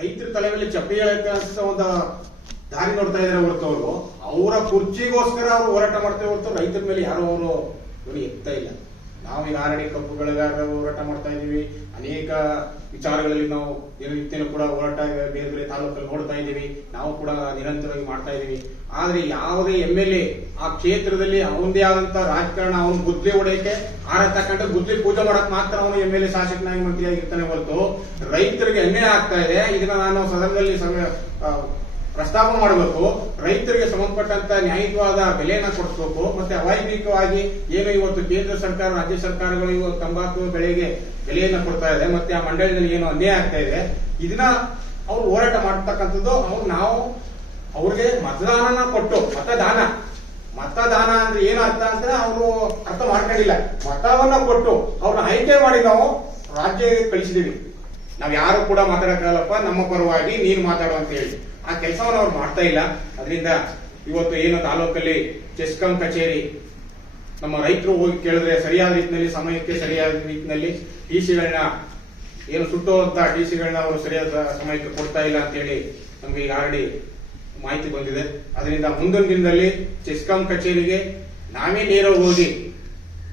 ರೈತರ ತಲೆ ಮೇಲೆ ಚಪ್ಪಲಿ ಹೇಳಕ್ಕೆ ಒಂದು ದಾರಿ ನೋಡ್ತಾ ಇದಾರೆ ಹೊರತು ಅವರು ಅವರ ಕುರ್ಚಿಗೋಸ್ಕರ ಅವರು ಹೋರಾಟ ಮಾಡ್ತೇವೆ ಹೊರತು ರೈತರ ಮೇಲೆ ಯಾರು ಅವರು ಧ್ವನಿ ಎತ್ತಾ ಇಲ್ಲ. ನಾವು ಈಗ ಆಲ್ರೆಡಿ ಕಬ್ಬುಗಳಿಗಾರ ಹೋರಾಟ ಮಾಡ್ತಾ ಇದೀವಿ, ಅನೇಕ ವಿಚಾರಗಳಲ್ಲಿ ನಾವು ದಿನನಿತ್ಯನೂ ಕೂಡ ಹೋರಾಟ ಬೇರೆ ಬೇರೆ ತಾಲೂಕಲ್ಲಿ ನೋಡ್ತಾ ಇದ್ದೀವಿ, ನಾವು ಕೂಡ ನಿರಂತರವಾಗಿ ಮಾಡ್ತಾ ಇದೀವಿ. ಆದ್ರೆ ಯಾವುದೇ MLA ಆ ಕ್ಷೇತ್ರದಲ್ಲಿ ಅವನದೇ ಆದಂತ ರಾಜಕಾರಣ ಅವನು ಗುದ್ಲಿ ಹೊಡೆಯಕ್ಕೆ ಆರ ತಕ್ಕಂಡು ಗುದ್ಲಿ ಪೂಜೆ ಮಾಡಕ್ ಮಾತ್ರ ಅವನು MLA ಶಾಸಕನಾಗಿ ಮಂತ್ರಿಯಾಗಿರ್ತಾನೆ ಹೊರತು ರೈತರಿಗೆ ಅನ್ಯಾಯ ಆಗ್ತಾ ಇದೆ. ಇದನ್ನ ನಾನು ಸದನದಲ್ಲಿ ಪ್ರಸ್ತಾಪ ಮಾಡಬೇಕು. ರೈತರಿಗೆ ಸಂಬಂಧಪಟ್ಟಂತ ನ್ಯಾಯಯುತವಾದ ಬೆಲೆಯನ್ನ ಕೊಡಿಸಬೇಕು. ಮತ್ತೆ ಅವೈಜ್ಞಿಕವಾಗಿ ಏನು ಇವತ್ತು ಕೇಂದ್ರ ಸರ್ಕಾರ ರಾಜ್ಯ ಸರ್ಕಾರಗಳು ಇವು ತಂಬಾಕು ಬೆಳೆಗೆ ಬೆಲೆಯನ್ನ ಕೊಡ್ತಾ ಇದೆ, ಮತ್ತೆ ಆ ಮಂಡಳಿಯಲ್ಲಿ ಏನು ಅನ್ಯಾಯ ಆಗ್ತಾ ಇದೆ, ಇದನ್ನ ಅವ್ರು ಹೋರಾಟ ಮಾಡ್ತಕ್ಕಂಥದ್ದು. ನಾವು ಅವ್ರಿಗೆ ಮತದಾನ ಕೊಟ್ಟು ಮತದಾನ ಅಂದ್ರೆ ಏನು ಅರ್ಥ ಅಂದ್ರೆ ಅವರು ಅರ್ಥ ಮಾಡ್ಕೊಂಡಿಲ್ಲ. ಮತವನ್ನ ಕೊಟ್ಟು ಅವ್ರನ್ನ ಆಯ್ಕೆ ಮಾಡಿ ನಾವು ರಾಜ್ಯಕ್ಕೆ ಕಳಿಸಿದೀವಿ. ನಾವ್ ಯಾರು ಕೂಡ ಮಾತಾಡಕ್ಕಾಗಲ್ಲಪ್ಪ, ನಮ್ಮ ಪರವಾಗಿ ನೀನು ಮಾತಾಡು ಅಂತ ಹೇಳಿ ಆ ಕೆಲಸವನ್ನು ಅವ್ರು ಮಾಡ್ತಾ ಇಲ್ಲ. ಅದರಿಂದ ಇವತ್ತು ಏನು ತಾಲೂಕಲ್ಲಿ ಚೆಸ್ಕಾಂ ಕಚೇರಿ ನಮ್ಮ ರೈತರು ಹೋಗಿ ಕೇಳಿದ್ರೆ ಸರಿಯಾದ ರೀತಿಯಲ್ಲಿ ಸಮಯಕ್ಕೆ ಸರಿಯಾದ ರೀತಿಯಲ್ಲಿ ಟಿಸಿಗಳನ್ನ ಏನು ಸುಟ್ಟುವಂತ ಟಿಸಿಗಳನ್ನ ಅವರು ಸರಿಯಾದ ಸಮಯಕ್ಕೆ ಕೊಡ್ತಾ ಇಲ್ಲ ಅಂತ ಹೇಳಿ ನಮ್ಗೆ ಈಗ ಆಲ್ರೆಡಿ ಮಾಹಿತಿ ಬಂದಿದೆ. ಅದರಿಂದ ಮುಂದಿನ ದಿನದಲ್ಲಿ ಚೆಸ್ಕಾಂ ಕಚೇರಿಗೆ ನಾವೇ ನೇರ ಹೋಗಿ,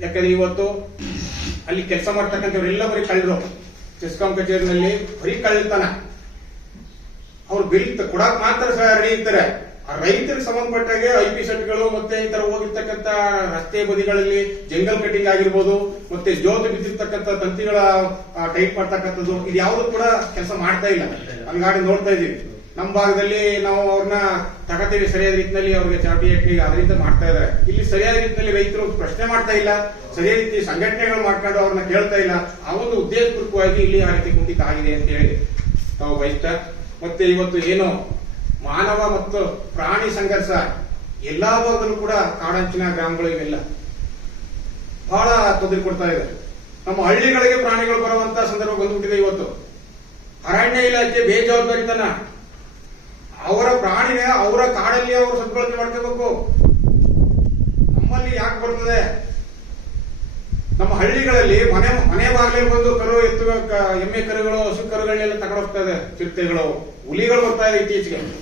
ಯಾಕಂದ್ರೆ ಇವತ್ತು ಅಲ್ಲಿ ಕೆಲಸ ಮಾಡ್ತಕ್ಕಂಥವ್ರೆಲ್ಲ ಬರೀ ಕಳ್ಳರು. ಚೆಸ್ಕಾಂ ಕಚೇರಿನಲ್ಲಿ ಬರೀ ಕಳ್ಳತನ, ಅವ್ರು ಬಿಲ್ ಕೊಡಕ್ ಮಾತ್ರ ರೆಡಿ ಇರ್ತಾರೆ. ಆ ರೈತರಿಗೆ ಸಂಬಂಧಪಟ್ಟಾಗೆ IP ಸೆಟ್ಗಳು ಮತ್ತೆ ಈ ತರ ಹೋಗಿರ್ತಕ್ಕಂಥ ರಸ್ತೆ ಬದಿಗಳಲ್ಲಿ ಜಂಗಲ್ ಕಟಿಂಗ್ ಆಗಿರ್ಬೋದು, ಮತ್ತೆ ಜೋತು ಬಿದ್ದಿರ್ತಕ್ಕಂಥ ತಂತಿಗಳ ಟೈಟ್ ಮಾಡ್ತಕ್ಕಂಥದ್ದು, ಇದು ಯಾವುದು ಕೂಡ ಕೆಲಸ ಮಾಡ್ತಾ ಇಲ್ಲ. ಹಂಗಾಗಿ ನೋಡ್ತಾ ಇದೀವಿ ನಮ್ಮ ಭಾಗದಲ್ಲಿ ನಾವು ಅವ್ರನ್ನ ತಗತೀವಿ ಸರಿಯಾದ ರೀತಿಯಲ್ಲಿ ಅವ್ರಿಗೆ ಚಾಟಿಯಕ್ಕೆ ಅದರಿಂದ ಮಾಡ್ತಾ ಇದಾರೆ. ಇಲ್ಲಿ ಸರಿಯಾದ ರೀತಿಯಲ್ಲಿ ರೈತರು ಪ್ರಶ್ನೆ ಮಾಡ್ತಾ ಇಲ್ಲ, ಸರಿಯಾದ ರೀತಿ ಸಂಘಟನೆಗಳು ಮಾಡ್ಕೊಂಡು ಅವ್ರನ್ನ ಕೇಳ್ತಾ ಇಲ್ಲ. ಆ ಒಂದು ಉದ್ದೇಶಪೂರ್ವಕವಾಗಿ ಇಲ್ಲಿ ಆ ರೀತಿ ಕುಂಠಿತ ಆಗಿದೆ ಅಂತ ಹೇಳಿ ನಾವು ಬಯಸ್ತಾ, ಮತ್ತೆ ಇವತ್ತು ಏನು ಮಾನವ ಮತ್ತು ಪ್ರಾಣಿ ಸಂಘರ್ಷ ಎಲ್ಲಾ ಭಾಗದಲ್ಲೂ ಕೂಡ ಕಾಡಂಚಿನ ಗ್ರಾಮಗಳು ಇವೆಲ್ಲ ಬಹಳ ತೊಂದರೆ ಕೊಡ್ತಾ ಇದೆ. ನಮ್ಮ ಹಳ್ಳಿಗಳಿಗೆ ಪ್ರಾಣಿಗಳು ಬರುವಂತ ಸಂದರ್ಭ ಬಂದ್ಬಿಟ್ಟಿದೆ. ಇವತ್ತು ಅರಣ್ಯ ಇಲಾಖೆ ಬೇಜವಾಬ್ದಾರಿತನ, ಅವರ ಪ್ರಾಣಿನ ಅವರ ಕಾಡಲ್ಲಿ ಅವರು ಸದ್ಬಳಕೆ ಮಾಡ್ಕೋಬೇಕು. ನಮ್ಮಲ್ಲಿ ಯಾಕೆ ಬರ್ತದೆ? ನಮ್ಮ ಹಳ್ಳಿಗಳಲ್ಲಿ ಮನೆ ಬಾಗಿಲಲ್ಲಿ ಬಂದು ಕರು ಎತ್ತುವ ಎಮ್ಮೆ ಕರುಗಳು ಹಸು ಕರುಗಳನ್ನೆಲ್ಲ ತಗೊಂಡೋಗ್ತಾ ಇದೆ. ಚಿರತೆಗಳು ಹುಲಿಗಳು ಬರ್ತಾ ಇದೆ ಇತ್ತೀಚೆಗೆ.